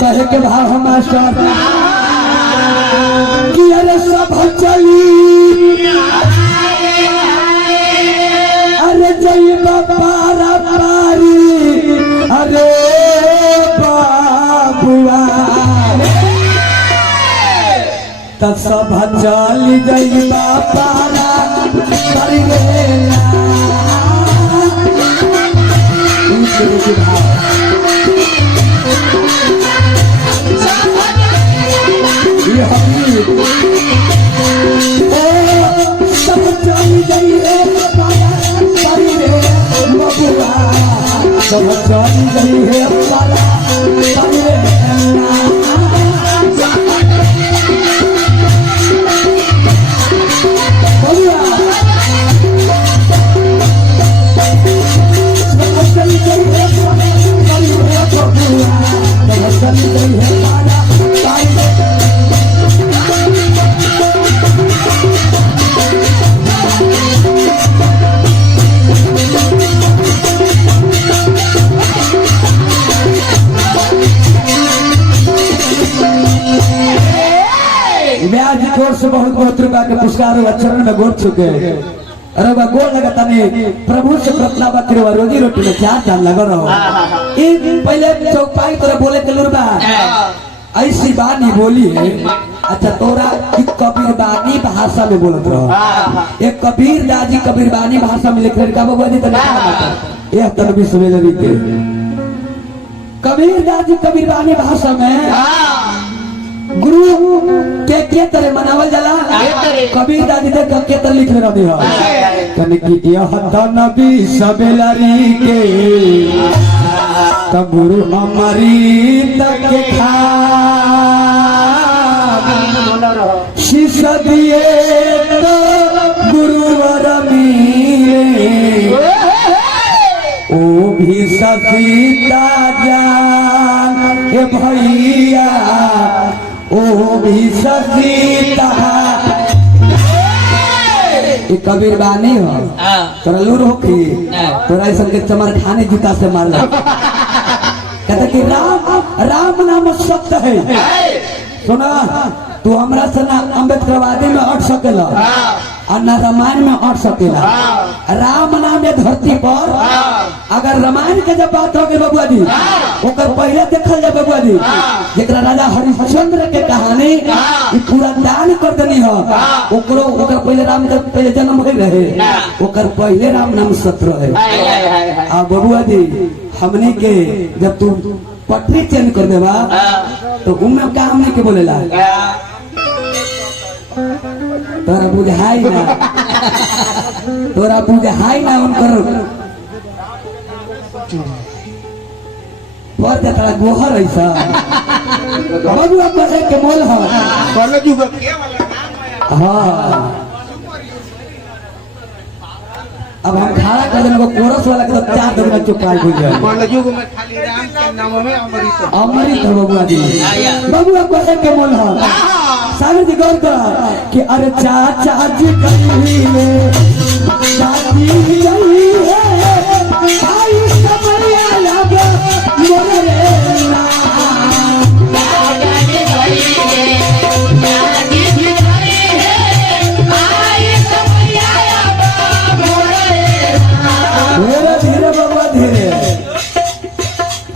कहे के भाव हम मास्टर कि अरे सब चली अरे जय बाबा पारी अरे बाबुआ त सब चली जय बाबा पारी सब चली गई है बबुआ सब चली गई है से बहुत बहुत रुपया के पुरस्कार चरण में गोर चुके अरे वह गोर लगाता नहीं प्रभु से प्रार्थना बात करो रोजी रोटी में चार चांद लगा रहो इन पहले चौपाई तरह बोले के लुरबा ऐसी बात नहीं बोली है। अच्छा तोरा कबीर बानी भाषा में बोलत रहो एक कबीर दाजी कबीर बानी भाषा में लिख रहे का बबुआ जी तो यह तन भी सुने लगी के कबीर दाजी कबीर बानी भाषा में गुरु के तरह मनावल जाला कबीर दादी तक के तरह लिख रहे हो कने की यह नबी सबेलारी के तब गुरु हमारी तक खा शीश दिए तो गुरुवर मिले ओ भी ससीता जान के भैया ओ भी ससीता कबीर बानी हो तोरा लूर हो की तोरा ऐसा के चमर खाने जूता से मार ला कहते कि राम नाम सत्य है सुना तू हमरा से ना अम्बेडकरवादी में अट सकेला और ना रामायण में अट सकेला राम नाम है धरती पर अगर रामायण के जब बात हो गई बबुआ जी ओकर पहले देखल जाए बबुआ जी जेकरा राजा हरिश्चंद्र के कहानी पूरा दान कर देनी हो ओकरो ओकर पहले राम जब पहले जन्म हो रहे ओकर पहले राम नाम सत्र है आ बबुआ जी हमने के जब तू पटरी चेंज कर देवा तो उनमें का हमने के बोलेला तोरा बुझाई ना तोरा बुझाई ना उनकर पर तोरा गोहर ऐसा बबुआ कहे के मोल है कौन जुग के वाला नाम है हां अब हम खड़ा कर देने को कोरस वाला के चार दिन में चुपाई हो जाए कौन जुग में खाली राम के नाम में अमृत है बबुआ जी बबुआ कहे के मोल है सागर जी गौर करा कि अरे चाचा जी कहीं में शादी नहीं है भाई समरिया लगे मोरे धीरे धीरे बाबा धीरे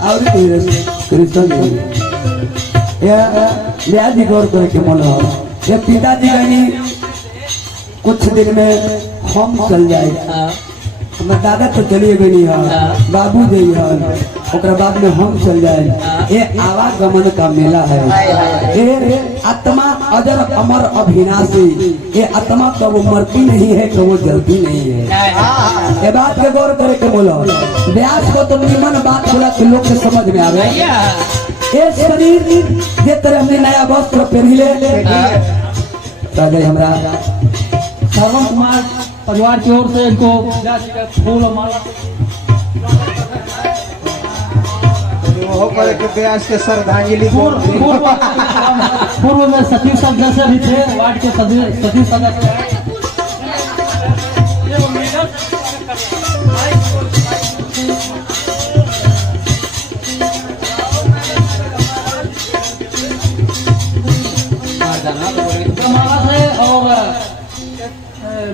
और धीरे कृष्ण जी या जी गौर करे के मन हो ये पिताजी कहीं कुछ दिन में हम चल जाए हमारे दादा तो चलिए गई नहीं है बाबू जी है ओकरा बाद में हम चल जाए ये आवागमन का मेला है ये आत्मा अजर अमर अविनाशी ये आत्मा कब मरती नहीं है तो वो जलती नहीं है ये बात के गौर करे के बोलो व्यास को तो निमन बात बोला कि लोग के समझ में आवे ये शरीर जे तरह हमने नया वस्त्र पहनले ताजे हमरा श्रवण कुमार परिवार की ओर से इनको फूल और माला हो पर के व्यास के श्रद्धांजलि पूर्व में सचिव सदस्य भी थे वार्ड के सचिव सदस्य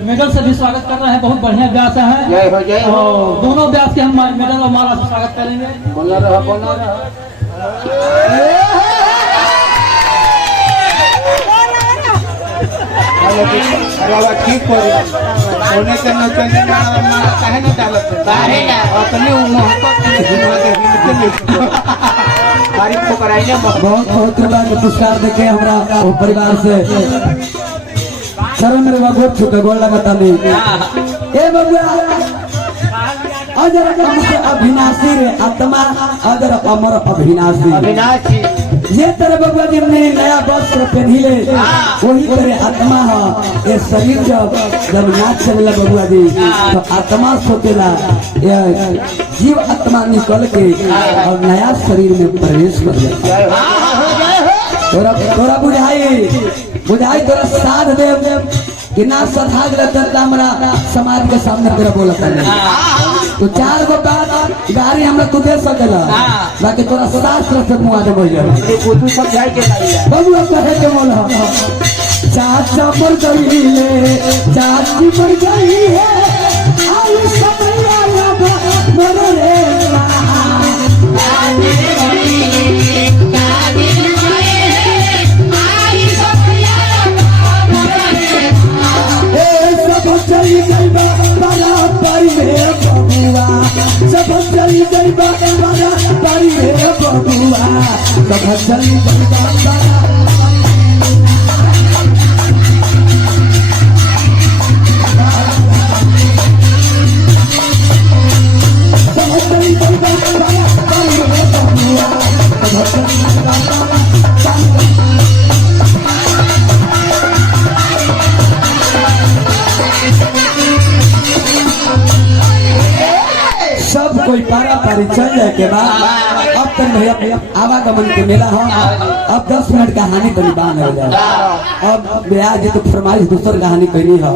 मेडल से भी स्वागत कर रहे हैं। बहुत बढ़िया व्यास है जय हो जय हो। और दोनों व्यास के हम मेडल और माला से स्वागत करेंगे। बोला रहा बोला रहा। अरे बाबा ठीक करी सोने के नौकरी मारा काहे न डालत काहे ना अपने मोहब्बत तारीफ को कराइए बहुत बहुत रुपया के पुरस्कार देखे हमरा वो परिवार से शरण मेरे बाबू छुटे गोल लगाता नहीं ए बबुआ अजर अमर अविनाशी रे आत्मा अजर अमर अविनाशी अविनाशी ये तेरे बबुआ जी ने नया वस्त्र पहनिले वही तेरे आत्मा है। ये शरीर जब नाच चलेला बबुआ जी तो आत्मा सोचेला ये जीव आत्मा निकल के और नया शरीर में प्रवेश कर लेता। तोरा तोरा बुझाई तोरा साथ दे कि ना सधा रहता हमरा समाज के सामने तेरा बोलता नहीं तो 4 गो बात गाड़ी हमरा तू दे सकेला बाकी तोरा शास्त्र से मुआ दे बोल बुद्धू समझाई के नहीं बबुआ कहे के बोल चाचा पर गई ले चाची पर गई है आई समैया लगा मोरे रे चली गई बाला पारी रे बबुआ सब चली गई बाला पारी रे बबुआ सब चली गई बाला सब कोई पारा पारी चल जाए के बाद अब तक भैया आवागमन के मेला हो अब 10 मिनट कहानी बनी बांध हो जाए अब ब्याह जी तो फरमाइश दूसर कहानी कही है।